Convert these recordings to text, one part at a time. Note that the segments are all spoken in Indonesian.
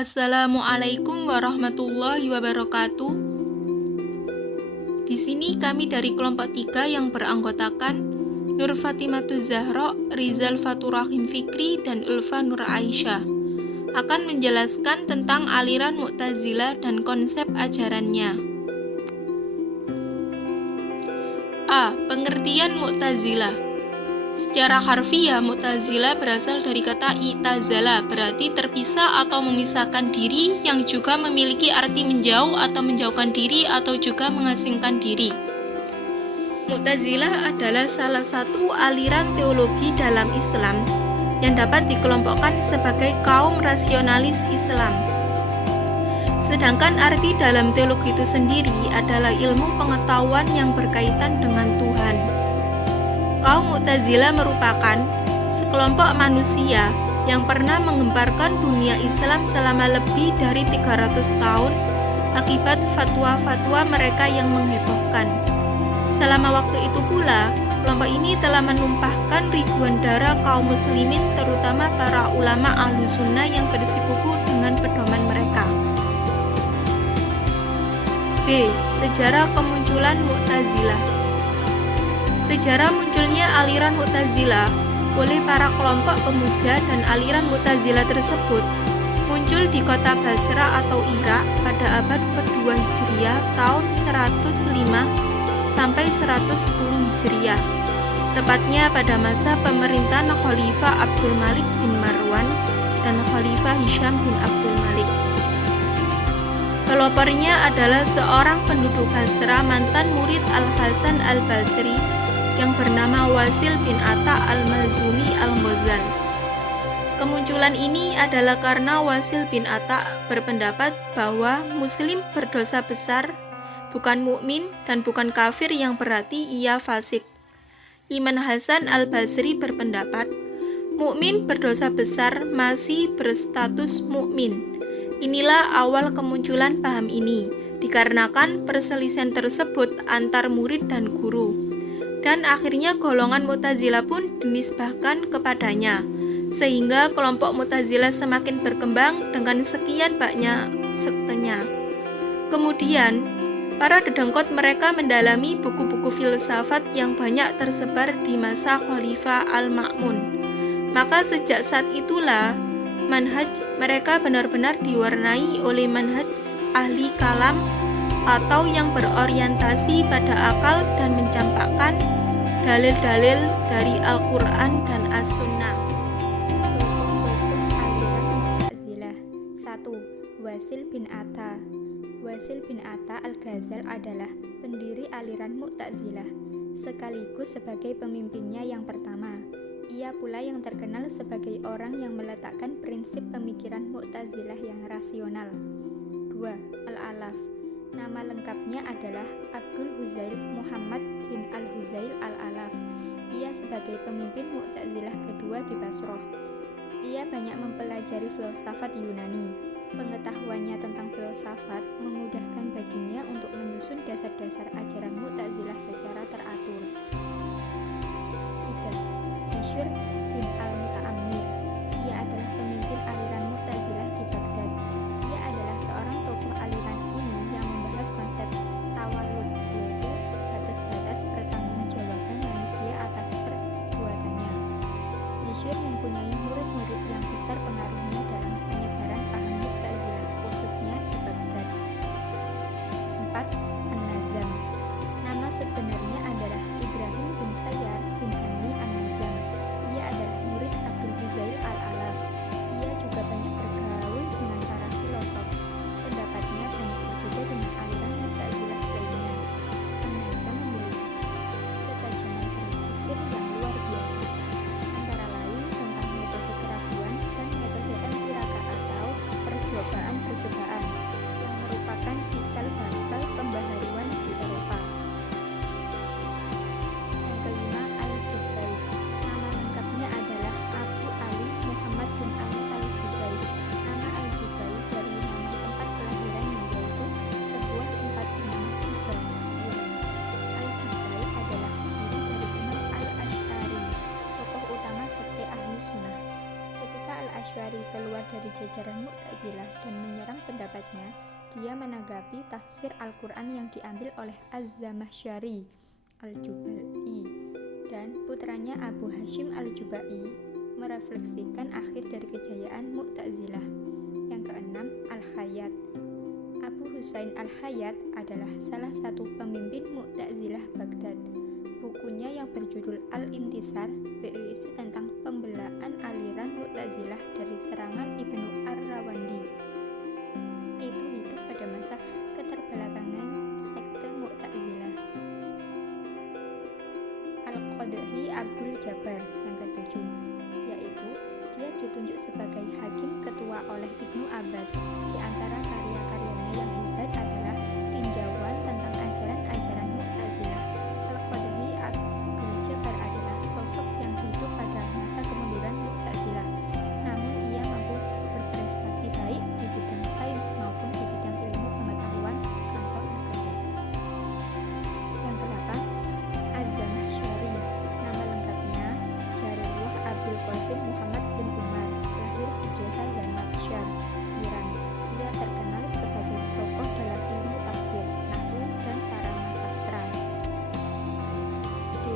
Assalamualaikum warahmatullahi wabarakatuh. Di sini kami dari kelompok 3 yang beranggotakan Nur Fatimatu Zahra, Rizal Faturahim Fikri, dan Ulfa Nur Aisyah akan menjelaskan tentang aliran Mu'tazilah dan konsep ajarannya. A. Pengertian Mu'tazilah. Secara harfiah, Mu'tazilah berasal dari kata i'tazala, berarti terpisah atau memisahkan diri, yang juga memiliki arti menjauh atau menjauhkan diri atau juga mengasingkan diri. Mu'tazilah adalah salah satu aliran teologi dalam Islam yang dapat dikelompokkan sebagai kaum rasionalis Islam. Sedangkan arti dalam teologi itu sendiri adalah ilmu pengetahuan yang berkaitan dengan Tuhan. Kaum Mu'tazilah merupakan sekelompok manusia yang pernah menggemparkan dunia Islam selama lebih dari 300 tahun akibat fatwa-fatwa mereka yang menghebohkan. Selama waktu itu pula, kelompok ini telah menumpahkan ribuan darah kaum muslimin, terutama para ulama ahlu sunnah yang bersikuku dengan pedoman mereka. B. Sejarah kemunculan Mu'tazilah. Sejarah munculnya aliran Mu'tazilah oleh para kelompok pemuja dan aliran Mu'tazilah tersebut muncul di kota Basra atau Irak pada abad kedua Hijriah tahun 105 sampai 110 Hijriah, tepatnya pada masa pemerintahan Khalifah Abdul Malik bin Marwan dan Khalifah Hisham bin Abdul Malik. Pelopornya adalah seorang penduduk Basra, mantan murid Al-Hasan Al-Basri yang bernama Wasil bin Atta Al-Mazuni Al-Ghazal. Kemunculan ini adalah karena Wasil bin Atta berpendapat bahwa muslim berdosa besar, bukan mukmin dan bukan kafir yang berarti ia fasik. Imam Hasan Al-Basri berpendapat mukmin berdosa besar masih berstatus mukmin. Inilah awal kemunculan paham ini, dikarenakan perselisihan tersebut antar murid dan guru. Dan akhirnya golongan Mu'tazilah pun dinisbahkan kepadanya, sehingga kelompok Mu'tazilah semakin berkembang dengan sekian banyak sektenya. Kemudian, para dedengkot mereka mendalami buku-buku filsafat yang banyak tersebar di masa Khalifah Al-Ma'mun. Maka sejak saat itulah, manhaj mereka benar-benar diwarnai oleh manhaj ahli kalam atau yang berorientasi pada akal dan mencampakkan dalil-dalil dari Al-Quran dan As-Sunnah. Tokoh-tokoh aliran Mu'tazilah. 1. Wasil bin Atta. Wasil bin Atta Al-Ghazal adalah pendiri aliran Mu'tazilah, sekaligus sebagai pemimpinnya yang pertama. Ia pula yang terkenal sebagai orang yang meletakkan prinsip pemikiran Mu'tazilah yang rasional. 2. Al-Alaf. Nama lengkapnya adalah Abdul Huzail Muhammad bin Al-Huzail Al-Alaf. Ia sebagai pemimpin Mu'tazilah kedua di Basrah. Ia banyak mempelajari filsafat Yunani. Pengetahuannya tentang filsafat memudahkan baginya untuk menyusun dasar-dasar ajaran Mu'tazilah secara teratur. 3. Bishr bin Al-Muta'ammir. Ia adalah pemimpin aliran Mu'tazilah di Baghdad. Ia adalah seorang tokoh aliran ini yang membahas konsep tawallud, yaitu batas-batas pertanggungjawaban manusia atas perbuatannya. Bishr mempunyai murid-murid yang besar pengaruhnya dalam penyebaran paham Mu'tazilah, khususnya di Baghdad. 4. An-Nazam. Nama sebenarnya adalah Ibrahim bin Sayyar bin Hani An-Nazam. Ia adalah murid Az-Zamakhsyari keluar dari jajaran Mu'tazilah dan menyerang pendapatnya, dia menanggapi tafsir Al-Quran yang diambil oleh Az-Zamakhsyari Al-Jubai dan putranya Abu Hashim Al-Jubai merefleksikan akhir dari kejayaan Mu'tazilah. Yang keenam, Al-Hayat. Abu Husain Al-Hayat adalah salah satu pemimpin Mu'tazilah Baghdad. Bukunya yang berjudul Al-Intisar berisi tentang pembelaan aliran Mu'tazilah dari serangan Ibnu Ar-Rawandi. Itu hidup pada masa keterbelakangan sekte Mu'tazilah. Al-Qadhi Abdul Jabbar yang ketujuh, yaitu dia ditunjuk sebagai hakim ketua oleh Ibnu Abbad. Di antara karya-karyanya yang hebat adalah tinjauan tentang ajaran-ajaran Mu'tazilah. Al-Qadhi Abdul Jabbar adalah sosok yang hidup pada masa kemunduran Mu'tazilah, namun ia mampu berprestasi baik di bidang sains maupun di bidang ilmu pengetahuan kantor negara. Yang kedelapan, Az-Zamakhsyari. Nama lengkapnya Jarullah Abdul Qasim Muhammad bin Umar, lahir di desa Zamakhsyar, Iran. Ia terkenal sebagai tokoh dalam ilmu tafsir, nahwu, dan parama sastra. D.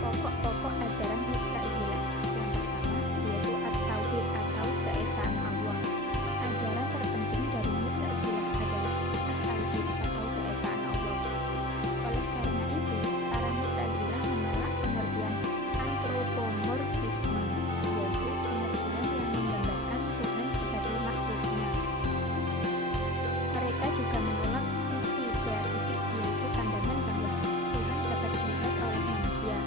Pokok-pokok ajaran Mu'tazilah. Yang pertama yaitu At-Tauhid atau keesaan Allah. Ajaran terpenting dari Mu'tazilah adalah At-Tauhid atau keesaan Allah. Oleh karena itu, para Mu'tazilah menolak pengertian antropomorfisme, yaitu pengertian yang menggambarkan Tuhan sebagai makhluknya. Mereka juga menolak visi beatifik, yaitu pandangan bahwa Tuhan dapat dilihat oleh manusia.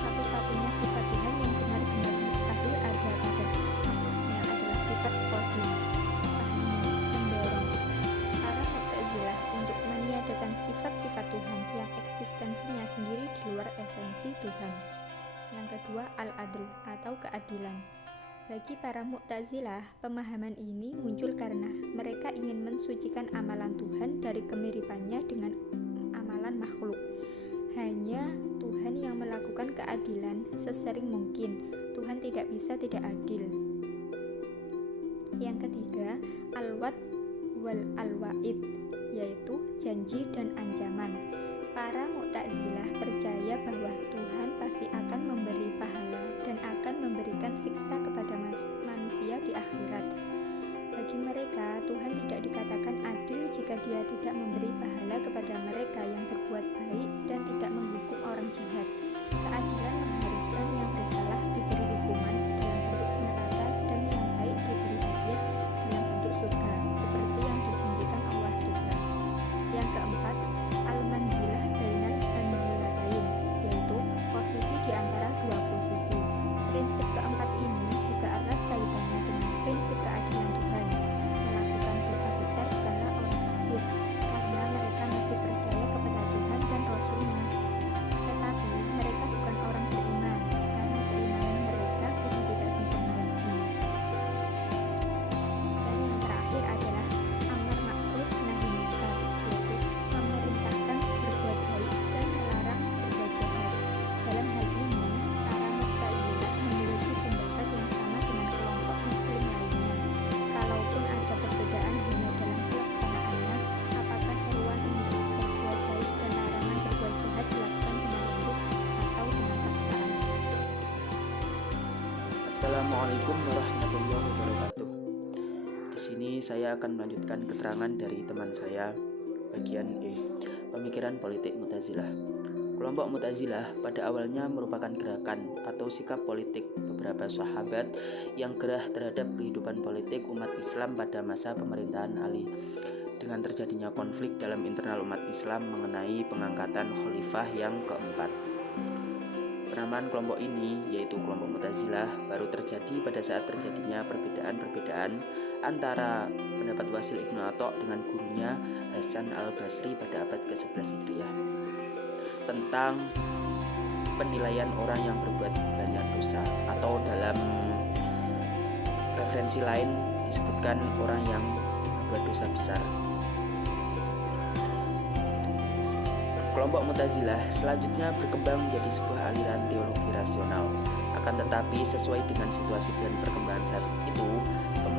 Satu-satunya sifat Tuhan yang benar-benar mustahil ada pada makhluknya adalah sifat qadim. Paham ini mendorong para Mu'tazilah untuk meniadakan sifat-sifat Tuhan yang eksistensinya sendiri di luar esensi Tuhan. Yang kedua, Al-Adl atau keadilan. Bagi para Mu'tazilah, pemahaman ini muncul karena mereka ingin mensucikan amalan Tuhan dari kemiripannya dengan amalan makhluk. Hanya Tuhan yang melakukan keadilan sesering mungkin. Tuhan tidak bisa tidak adil. Yang ketiga, Al-Wa'd wal Al-Wa'id, yaitu janji dan ancaman. Para Mu'tazilah percaya bahwa Tuhan pasti akan memberi pahala dan akan memberikan siksa kepada manusia di akhirat. Bagi mereka, Tuhan tidak dikatakan adil jika Dia tidak memberi pahala kepada mereka yang berbuat baik dan tidak menghukum orang jahat. Keadilan mengharuskan yang bersalah diberi hukuman dalam bentuk neraka dan yang baik diberi hadiah dalam bentuk surga, seperti yang dijanjikan Allah Tuhan. Yang keempat, Al-Manzilah bainal manzilatain, yaitu posisi di antara dua posisi. Prinsip keempat ini juga erat kaitannya dengan prinsip keadilan Tuhan. Melakukan dosa besar bukanlah orang kafir, karena mereka masih percaya kepada Tuhan dan Rasul-Nya. Tetapi mereka bukan orang beriman, karena keimanan mereka sudah tidak sempurna lagi. Dan yang terakhir adalah Amar Ma'ruf Nahi Munkar, yaitu memerintahkan berbuat baik dan melarang berbuat jahat. Dalam hal ini, para Mu'tazilah memiliki pendapat yang sama dengan kelompok muslim lainnya. Kalaupun ada perbedaan hanya dalam pelaksanaannya, apakah seruan untuk berbuat baik dan larangan berbuat jahat dilakukan dengan lembut atau dengan paksaan? Assalamualaikum warahmatullahi wabarakatuh. Di sini saya akan melanjutkan keterangan dari teman saya, bagian E, pemikiran politik Mu'tazilah. Kelompok Mu'tazilah pada awalnya merupakan gerakan atau sikap politik beberapa sahabat yang gerah terhadap kehidupan politik umat Islam pada masa pemerintahan Ali, dengan terjadinya konflik dalam internal umat Islam mengenai pengangkatan khalifah yang keempat. Penamaan kelompok ini, yaitu kelompok Mu'tazilah, baru terjadi pada saat terjadinya perbedaan-perbedaan antara pendapat Wasil Ibnu Atha dengan gurunya Hasan al-Basri pada abad ke-11 Hijriah tentang penilaian orang yang berbuat banyak dosa, atau dalam referensi lain disebutkan orang yang berbuat dosa besar. Kelompok Mu'tazilah selanjutnya berkembang menjadi sebuah aliran teologi rasional. Akan tetapi sesuai dengan situasi dan perkembangan saat itu,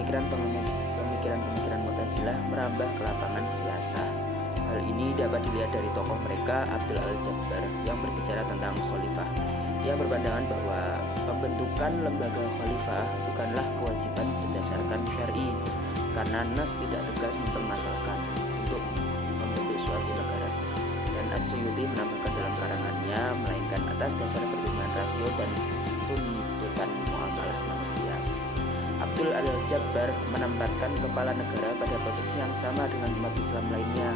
pemikiran Mu'tazilah merambah ke lapangan siasa. Hal ini dapat dilihat dari tokoh mereka Abdul Al-Jabbar yang berbicara tentang khalifah. Ia berpandangan bahwa pembentukan lembaga khalifah bukanlah kewajiban berdasarkan syar'i, karena nas tidak tegas mempermasalahkan untuk membentuk suatu negara. Dan As-Suyuti menambahkan dalam karangannya, melainkan atas dasar pertimbangan rasio dan tuntutan muamalah manusia. Abdul Al-Jabbar menempatkan kepala negara pada posisi yang sama dengan umat Islam lainnya.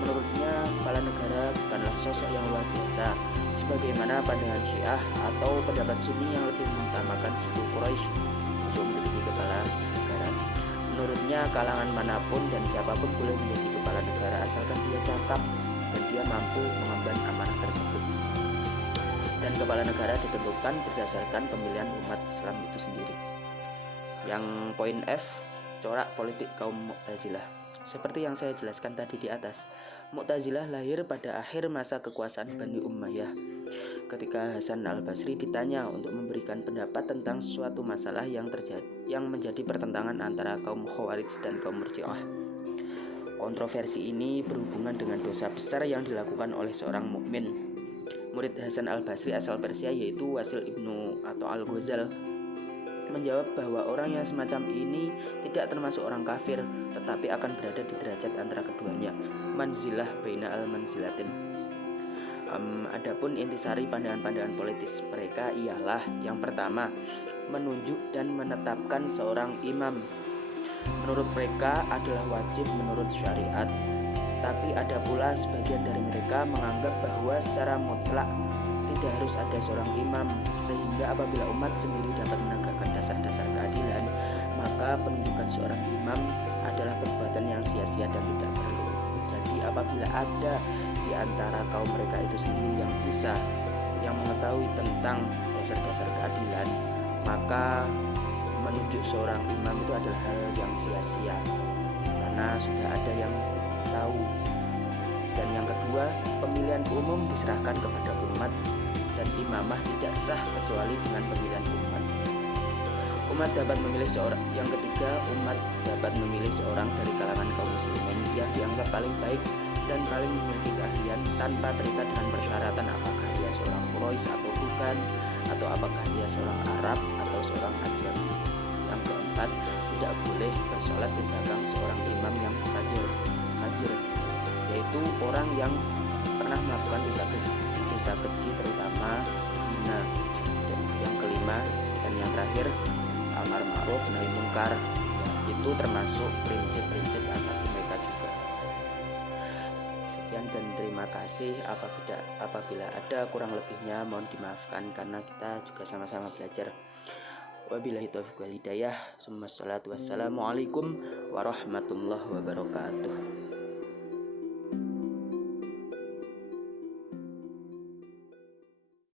Menurutnya, kepala negara bukanlah sosok yang luar biasa, sebagaimana pandangan Syiah atau pendapat Sunni yang lebih mengutamakan suku Quraisy untuk menduduki kepala negara. Menurutnya, kalangan manapun dan siapapun boleh menjadi kepala negara asalkan dia cakap dan dia mampu mengemban amanah tersebut. Dan kepala negara ditentukan berdasarkan pemilihan umat Islam itu sendiri. Yang poin F, corak politik kaum Mu'tazilah. Seperti yang saya jelaskan tadi di atas, Mu'tazilah lahir pada akhir masa kekuasaan Bani Umayyah. Ketika Hasan Al-Basri ditanya untuk memberikan pendapat tentang suatu masalah yang menjadi pertentangan antara kaum Khawarij dan kaum Murji'ah. Kontroversi ini berhubungan dengan dosa besar yang dilakukan oleh seorang mukmin. Murid Hasan Al-Basri asal Persia yaitu Wasil ibnu atau Al-Ghazal menjawab bahwa orang yang semacam ini tidak termasuk orang kafir, tetapi akan berada di derajat antara keduanya, manzilah baina al-manzilatin. Adapun intisari pandangan-pandangan politis mereka ialah yang pertama, menunjuk dan menetapkan seorang imam. Menurut mereka adalah wajib menurut syariat, tapi ada pula sebagian dari mereka menganggap bahwa secara mutlak tidak harus ada seorang imam, sehingga apabila umat sendiri dapat menegakkan dasar-dasar keadilan, maka penunjukan seorang imam adalah perbuatan yang sia-sia dan tidak perlu. Jadi apabila ada di antara kaum mereka itu sendiri yang mengetahui tentang dasar-dasar keadilan, maka menunjuk seorang imam itu adalah hal yang sia-sia, karena sudah ada yang tahu. Dan yang kedua, pemilihan umum diserahkan kepada umat, dan imamah tidak sah kecuali dengan pemilihan umat. Umat dapat memilih seorang. Yang ketiga, umat dapat memilih seorang dari kalangan kaum muslimin yang dianggap paling baik dan paling memiliki keahlian tanpa terikat dengan persyaratan apakah ia seorang Quraisy atau bukan, atau apakah ia seorang Arab atau seorang Ajami. Yang keempat, tidak boleh bersolat di belakang seorang imam yang fajir, yaitu orang yang pernah melakukan dosa keji, terutama zina. Dan yang kelima dan yang terakhir, amar ma'ruf nahi mungkar, itu termasuk prinsip-prinsip asasi mereka juga. Sekian dan terima kasih. Apabila ada kurang lebihnya mohon dimaafkan, karena kita juga sama-sama belajar. Wabillahi taufiq wal hidayah. Wassalamualaikum warahmatullahi wabarakatuh.